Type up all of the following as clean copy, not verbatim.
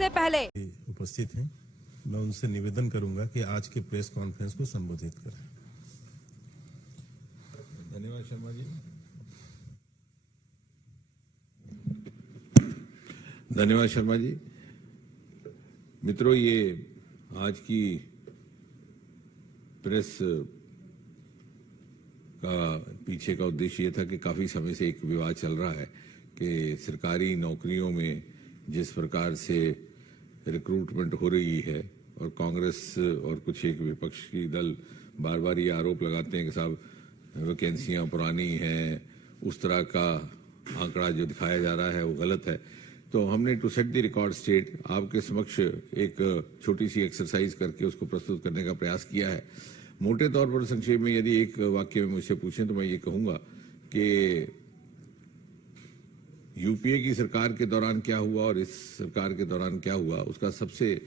सबसे पहले उपस्थित हैं, मैं उनसे निवेदन करूंगा कि आज के प्रेस कॉन्फ्रेंस को संबोधित करें। धन्यवाद शर्मा जी। धन्यवाद शर्मा जी। मित्रों, ये आज की प्रेस का पीछे का उद्देश्य ये था कि काफी समय से एक विवाद चल रहा है कि सरकारी नौकरियों में जिस प्रकार से रिक्रूटमेंट हो रही है और कांग्रेस और कुछ एक विपक्षी दल बार बार ये आरोप लगाते हैं कि साहब वैकेंसियां पुरानी हैं, उस तरह का आंकड़ा जो दिखाया जा रहा है वो गलत है। तो हमने to set the record straight आपके समक्ष एक छोटी सी एक्सरसाइज करके उसको प्रस्तुत करने का प्रयास किया है। मोटे तौर पर संक्षेप में यदि एक वाक्य में मुझसे पूछें तो मैं ये कहूंगा कि यूपीए की सरकार के दौरान क्या हुआ और इस सरकार के दौरान क्या हुआ, उसका सबसे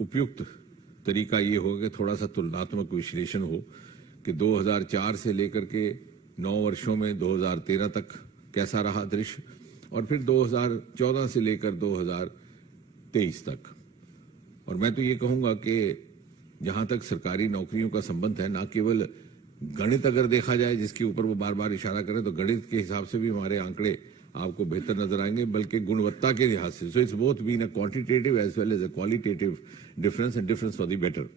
उपयुक्त तरीका ये होगा कि थोड़ा सा तुलनात्मक विश्लेषण हो कि 2004 से लेकर के 9 वर्षों में 2013 तक कैसा रहा दृश्य और फिर 2014 से लेकर 2023 तक। और मैं तो ये कहूंगा कि जहां तक सरकारी नौकरियों का संबंध है, ना केवल गणित अगर देखा जाए जिसके ऊपर वो बार बार इशारा करें तो गणित के हिसाब से भी हमारे आंकड़े आपको बेहतर नजर आएंगे, बल्कि गुणवत्ता के लिहाज से। So it's both been a quantitative as well as a qualitative difference and difference for the better.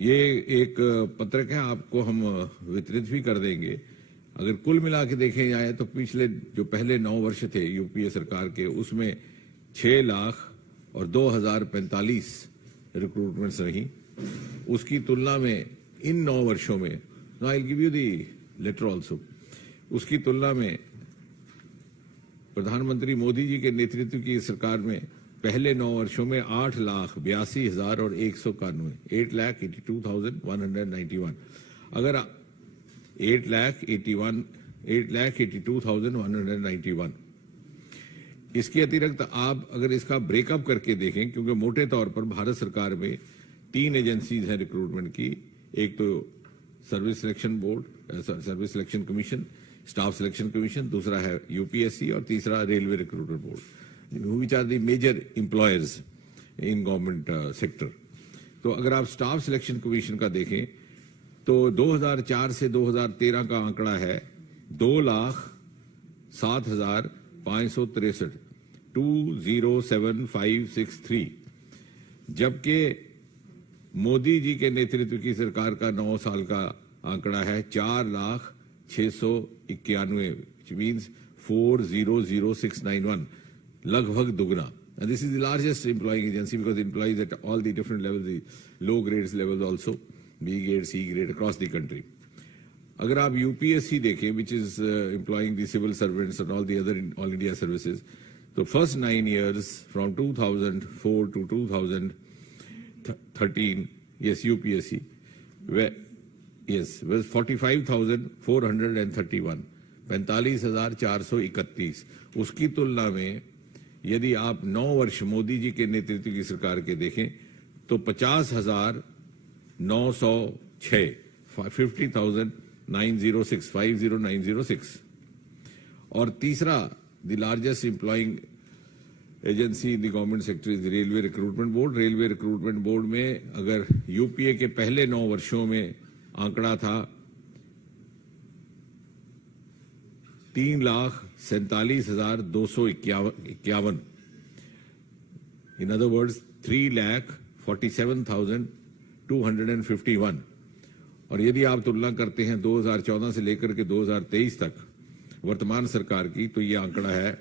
ये एक पत्रक है, आपको हम वितरित भी कर देंगे। अगर कुल मिला के देखे जाए तो पिछले जो पहले 9 वर्ष थे यूपीए सरकार के, उसमें 6 लाख और 2045 रिक्रूटमेंट्स रही। उसकी तुलना में इन 9 वर्षों में, I will give you the letter also, उसकी तुलना में प्रधानमंत्री मोदी जी के नेतृत्व की सरकार में पहले 9 वर्षों में 8,82,191 8,82,191। अगर 8,82,191 इसके अतिरिक्त आप अगर इसका ब्रेकअप करके देखें, क्योंकि मोटे तौर पर भारत सरकार में 3 एजेंसीज हैं रिक्रूटमेंट की। एक तो service selection board, service selection commission, staff selection commission, दूसरा है यूपीएससी और तीसरा railway recruitment board, which are the major employers in government sector. तो अगर आप स्टाफ सिलेक्शन कमीशन का देखें तो 2004 से 2013 का आंकड़ा है 2,07,563 2,07,563, जबकि मोदी जी के नेतृत्व की सरकार का 9 साल का आंकड़ा है 4,06,91, which means 4,00691, लगभग दुगना। And this is the largest employing agency because it employs at all the different levels, the low grades levels also, B grade, C grade across the country. अगर आप यूपीएससी देखें, which is employing the civil servants and all the other all India services, तो first 9 years from 2004 to 2013, yes, UPSC, yes, was 45,431, 45,431। उसकी तुलना में यदि आप 9 वर्ष मोदी जी के नेतृत्व की सरकार के देखें तो 50,906, 50,906 और तीसरा the largest employing agency in the government sector is railway recruitment board. Railway recruitment board में अगर यूपीए के पहले 9 वर्षों में आंकड़ा था 3,47,251, इन अदर वर्ड्स 3,47,251। और यदि आप तुलना करते हैं 2014 से लेकर के 2023 तक वर्तमान सरकार की, तो ये आंकड़ा है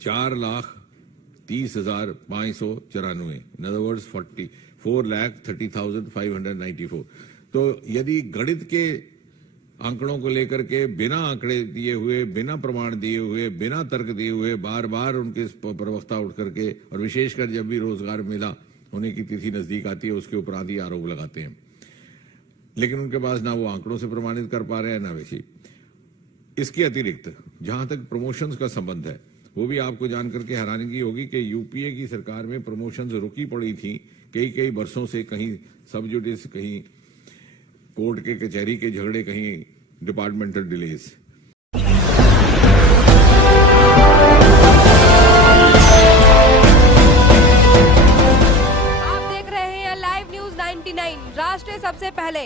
4,30,594, इन अदर वर्ड्स 4,30,594। तो यदि गणित के आंकड़ों को लेकर के बिना आंकड़े दिए हुए, बिना प्रमाण दिए हुए, बिना तर्क दिए हुए बार बार उनके प्रवक्ता उठ करके, और विशेषकर जब भी रोजगार मेला होने की तिथि नजदीक आती है उसके ऊपर आदि आरोप लगाते हैं, लेकिन उनके पास ना वो आंकड़ों से प्रमाणित कर पा रहे हैं ना वैसे। इसके अतिरिक्त जहां तक प्रमोशंस का संबंध है, वो भी आपको जान करके हैरानगी होगी कि यूपीए की सरकार में प्रमोशंस रुकी पड़ी थी कई वर्षों से, कहीं सब जुडिस, कहीं कोर्ट के कचहरी के झगड़े, कहीं डिपार्टमेंटल डिलेज। सबसे पहले